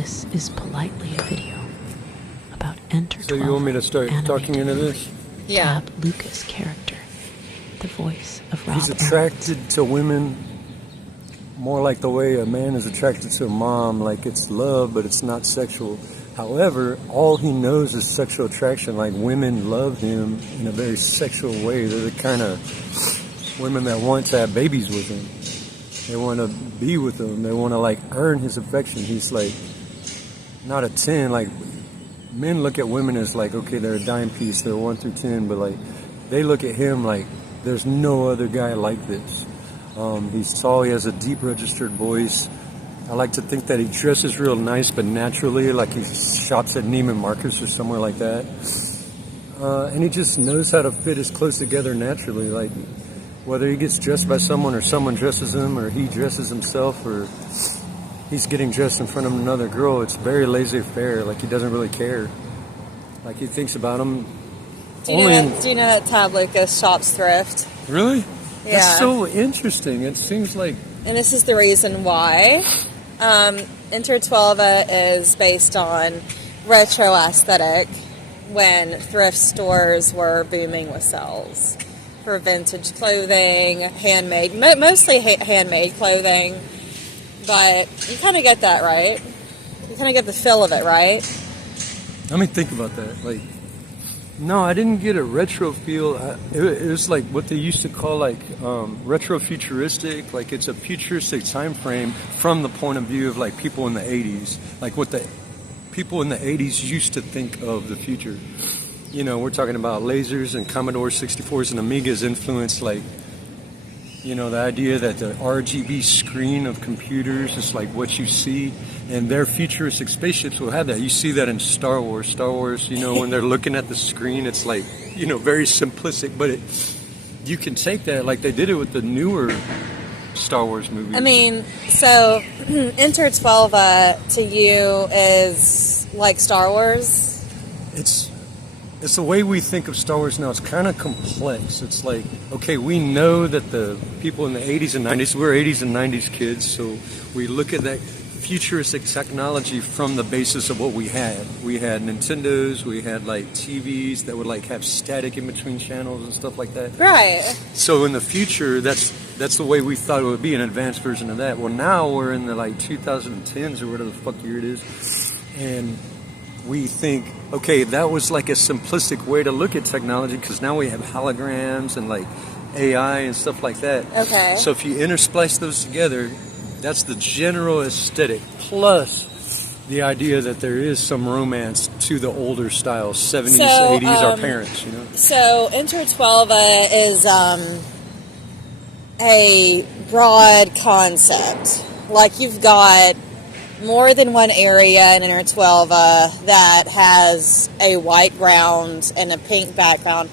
This is politely a video about Enter So Twelva you want me to start talking into this? Yeah. Tab Lucas character, the voice of Rob He's attracted Owens. to women more like the way a man is attracted to a mom, like it's love, but it's not sexual. However, all he knows is sexual attraction. Like, women love him in a very sexual way. They're the kind of women that want to have babies with him. They want to be with him. They want to, like, earn his affection. He's, like, not a 10. Like, men look at women as, like, okay, they're a dime piece. They're 1 through 10. But, like, they look at him like there's no other guy like this. He's tall. He has a deep registered voice. I like to think that he dresses real nice, but naturally, like he shops at Neiman Marcus or somewhere like that. And he just knows how to fit his clothes together naturally. Like, whether he gets dressed by someone or someone dresses him or he dresses himself or he's getting dressed in front of another girl, it's very laissez-faire. Like, he doesn't really care. Like, he thinks about them. Do you know that Tab Lucas shops thrift? Really? Yeah. That's so interesting. It seems like... And this is the reason why. Enter Twelva is based on retro aesthetic when thrift stores were booming with sales for vintage clothing, handmade, mostly handmade clothing. But you kind of get that, right? You kind of get the feel of it, right? Let me think about that. Like, no, I didn't get a retro feel. It was like what they used to call like retro-futuristic. Like, it's a futuristic time frame from the point of view of like people in the 80s. Like what the people in the 80s used to think of the future. You know, we're talking about lasers and Commodore 64s and Amigas influenced, like, you know, the idea that the RGB screen of computers is like what you see, and their futuristic spaceships will have that. You see that in Star Wars. Star Wars, you know, when they're looking at the screen, it's like, you know, very simplistic, but you can take that, like they did it with the newer Star Wars movies. I mean, so Enter Twelva to you is like Star Wars? It's the way we think of Star Wars now. It's kind of complex. It's like, okay, we know that the people in the 80s and 90s, we're 80s and 90s kids, so we look at that futuristic technology from the basis of what we had. We had Nintendos, we had like TVs that would like have static in between channels and stuff like that. Right. So in the future, that's the way we thought it would be, an advanced version of that. Well, now we're in the like 2010s or whatever the fuck year it is, and we think, okay, that was like a simplistic way to look at technology because now we have holograms and like AI and stuff like that. Okay. So if you intersplice those together, that's the general aesthetic, plus the idea that there is some romance to the older styles, 70s, 80s, our parents, you know? So Enter Twelva is a broad concept. Like, you've got more than one area in Enter Twelva that has a white ground and a pink background,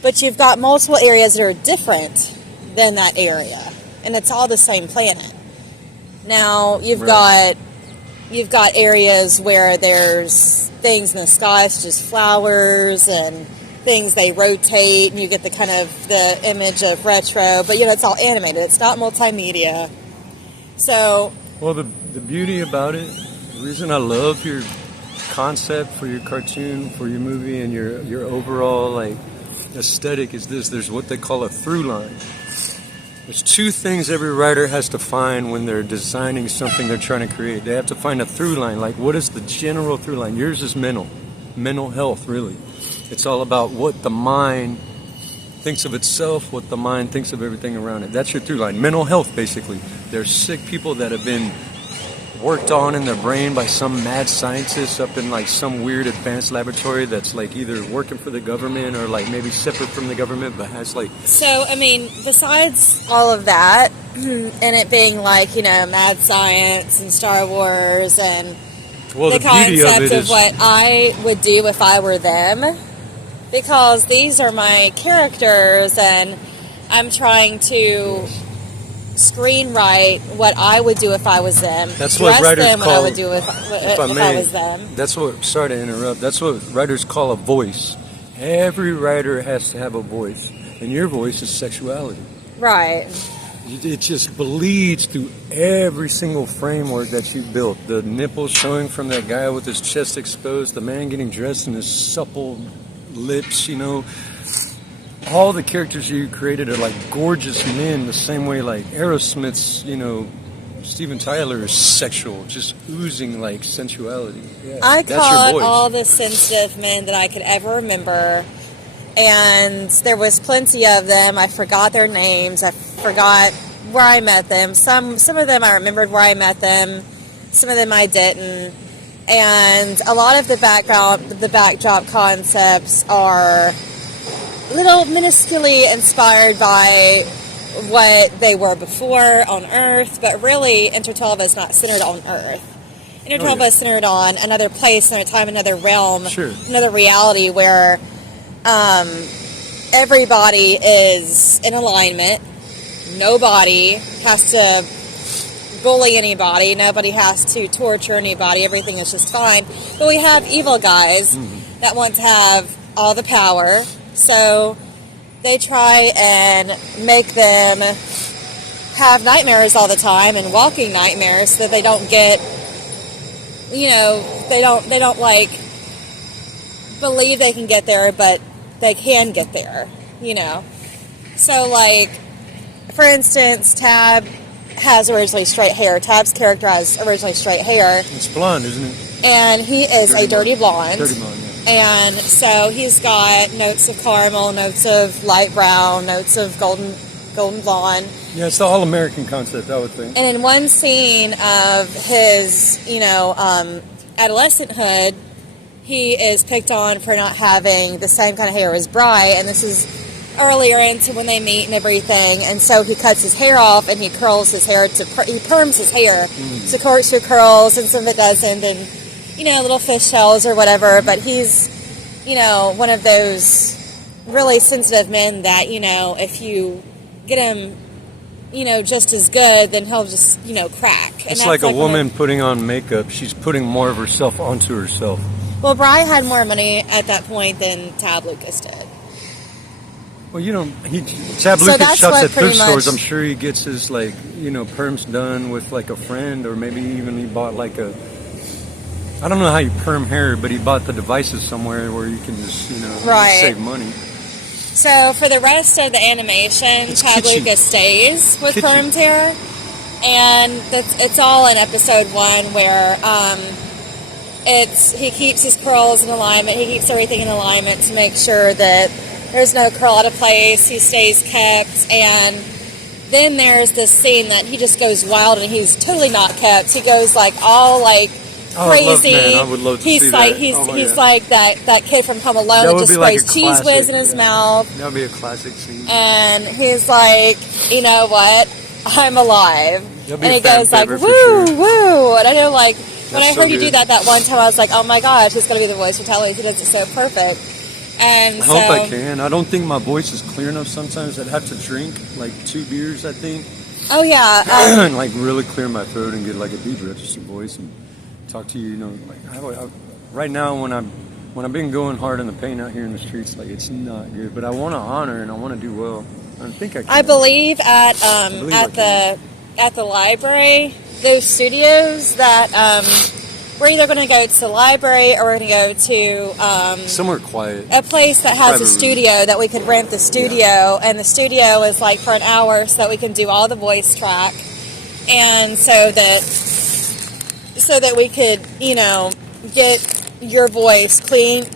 but you've got multiple areas that are different than that area, and it's all the same planet. Now you've got areas where there's things in the sky, such as flowers and things they rotate, and you get the kind of the image of retro, but you know, it's all animated. It's not multimedia. So, well, the beauty about it, the reason I love your concept for your cartoon, for your movie, and your overall like aesthetic is this: there's what they call a through line. There's two things every writer has to find when they're designing something they're trying to create. They have to find a through line. Like, what is the general through line? Yours is mental health, really. It's all about what the mind thinks of itself, what the mind thinks of everything around it. That's your through line. Mental health, basically. There's sick people that have been worked on in their brain by some mad scientist up in like some weird advanced laboratory that's like either working for the government or like maybe separate from the government, but has like... So, I mean, besides all of that, and it being like, you know, mad science and Star Wars and the concept of what I would do if I were them, because these are my characters and I'm trying to screenwrite what I would do if I was them. That's what writers call... what I would do if I was them. That's what... Sorry to interrupt. That's what writers call a voice. Every writer has to have a voice. And your voice is sexuality. Right. it just bleeds through every single framework that you built. The nipples showing from that guy with his chest exposed, the man getting dressed in his supple lips, all the characters you created are like gorgeous men, the same way like Aerosmith's, Steven Tyler is sexual, just oozing like sensuality. Yeah, I that's your caught voice. all the sensitive men that I could ever remember, and there was plenty of them. I forgot their names. I forgot where I met them. Some of them I remembered where I met them. Some of them I didn't. And a lot of the backdrop concepts are little minusculely inspired by what they were before on Earth, but really Enter Twelva is not centered on Earth. Enter Twelva is centered on another place, another time, another realm, another reality where everybody is in alignment. Nobody has to bully anybody. Nobody has to torture anybody. Everything is just fine. But we have evil guys that want to have all the power. So they try and make them have nightmares all the time and walking nightmares so that they don't get, they don't like believe they can get there, but they can get there, So like, for instance, Tab has originally straight hair. Tab's character has originally straight hair. It's blonde, isn't it? And he is a dirty blonde. Dirty blonde, yeah. And so he's got notes of caramel, notes of light brown, notes of golden blonde. Yeah, it's the all-American concept, I would think. And in one scene of his, adolescenthood, he is picked on for not having the same kind of hair as Bri, and this is earlier into when they meet and everything, and so he cuts his hair off and he curls his hair he perms his hair to curls, and some of it doesn't, and little fish shells or whatever, but he's one of those really sensitive men that if you get him just as good, then he'll just crack. And it's like a woman putting on makeup. She's putting more of herself onto herself. Well, Bri had more money at that point than Tab Lucas did. Well, Tab Lucas shops at thrift stores. I'm sure he gets his perms done with like a friend, or maybe even he bought I don't know how you perm hair, but he bought the devices somewhere where you can just save money. So for the rest of the animation, Tab Lucas stays with permed hair, and it's all in episode 1 where he keeps his curls in alignment. He keeps everything in alignment to make sure that there's no curl out of place. He stays kept, and then there's this scene that he just goes wild, and he's totally not kept. He goes all crazy. I would love to he's see like that. He's like that kid from Home Alone that just sprays cheese whiz in his mouth. That would be a classic scene. And he's like, you know what? I'm alive. And he goes like, woo, woo. And I know when I heard you do that one time, I was like, oh my gosh, he's going to be the voice for Tyler. He does it so perfect. And I hope I can. I don't think my voice is clear enough sometimes. I'd have to drink 2 beers, I think. Oh yeah. And really clear my throat and get a deep registered voice and talk to you, right now when I've been going hard in the paint out here in the streets, it's not good, but I want to honor and I want to do well. I think I can. I believe at the library, those studios that we're either going to go to the library or we're going to go to somewhere quiet, a place that has a studio that we could rent the studio, and the studio is for an hour so that we can do all the voice track, and so that we could, get your voice clean,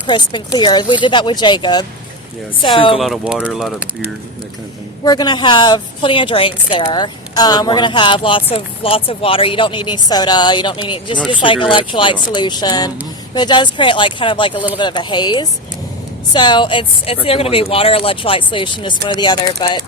crisp, and clear. We did that with Jacob. Yeah, drink a lot of water, a lot of beer, that kind of thing. We're gonna have plenty of drinks there. We're gonna have lots of water. You don't need any soda. You don't need just electrolyte solution. But it does create kind of a little bit of a haze. So it's either gonna be water or electrolyte solution, just one or the other. But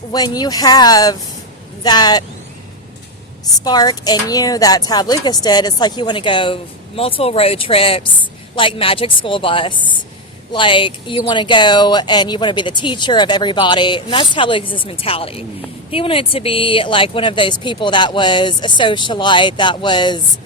when you have that spark in you that Tab Lucas did, it's you want to go multiple road trips, Magic School Bus. You want to go and you want to be the teacher of everybody. And that's Tab Lucas's mentality. He wanted to be one of those people that was a socialite, that was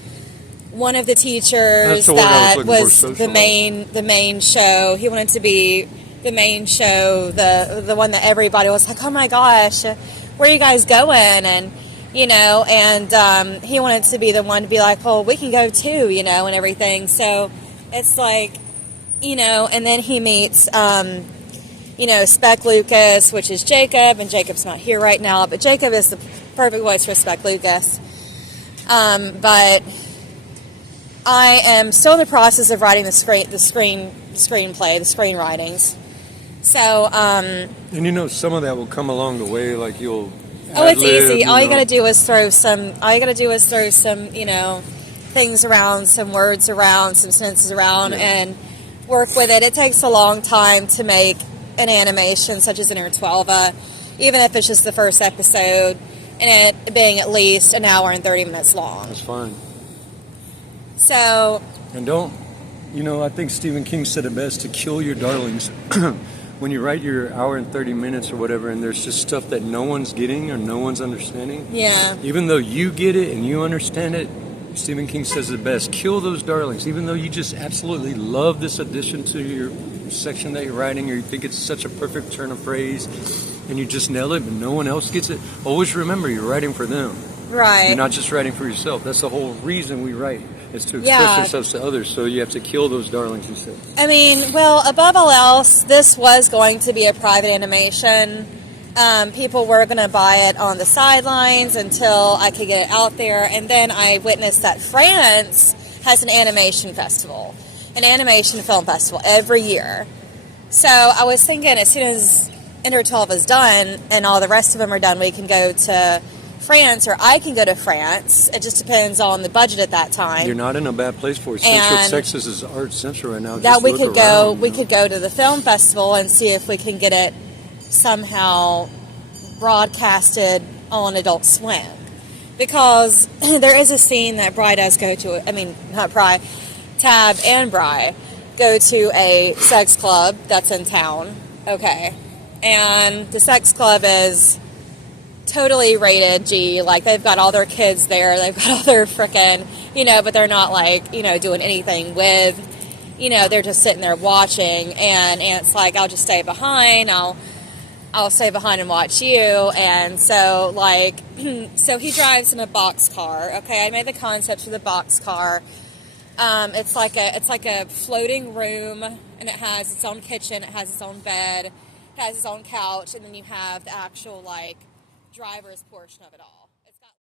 one of the teachers, that was the main show. He wanted to be the main show, the one that everybody was like, oh my gosh, where are you guys going? And he wanted to be the one to be like, well, we can go too, and everything. So it's like, and then he meets, Spec Lucas, which is Jacob, and Jacob's not here right now, but Jacob is the perfect voice for Spec Lucas. But I am still in the process of writing the screenplay, the screenwritings. So, and some of that will come along the way, like you'll. Oh, it's easy. All you got to do is throw some. Things around, some words around, some sentences around, and work with it. It takes a long time to make an animation such as Inner Twelva, even if it's just the first episode, and it being at least an hour and 30 minutes long. That's fine. So. And I think Stephen King said it best, to kill your darlings. When you write your hour and 30 minutes or whatever, and there's just stuff that no one's getting or no one's understanding. Yeah. Even though you get it and you understand it, Stephen King says it best, kill those darlings. Even though you just absolutely love this addition to your section that you're writing, or you think it's such a perfect turn of phrase, and you just nail it, but no one else gets it, always remember you're writing for them. Right. You're not just writing for yourself. That's the whole reason we write, is to express ourselves to others. So you have to kill those darlings, he said. I mean, well, above all else, this was going to be a private animation. People were going to buy it on the sidelines until I could get it out there. And then I witnessed that France has an animation festival, an animation film festival every year. So I was thinking, as soon as Inner Twelva is done and all the rest of them are done, we can go to France, or I can go to France. It just depends on the budget at that time. You're not in a bad place for it. Central Texas is art central right now. That we could go. We could go to the film festival and see if we can get it somehow broadcasted on Adult Swim, because there is a scene that Bri does go to. I mean, not Bri, Tab and Bri go to a sex club that's in town. Okay, and the sex club is totally rated G. Like, they've got all their kids there. They've got all their frickin', but they're not doing anything with, they're just sitting there watching. And Aunt's like, I'll just stay behind. I'll stay behind and watch you. And so so he drives in a box car. Okay, I made the concept for the box car. It's like a floating room, and it has its own kitchen. It has its own bed. It has its own couch, and then you have the actual driver's portion of it all.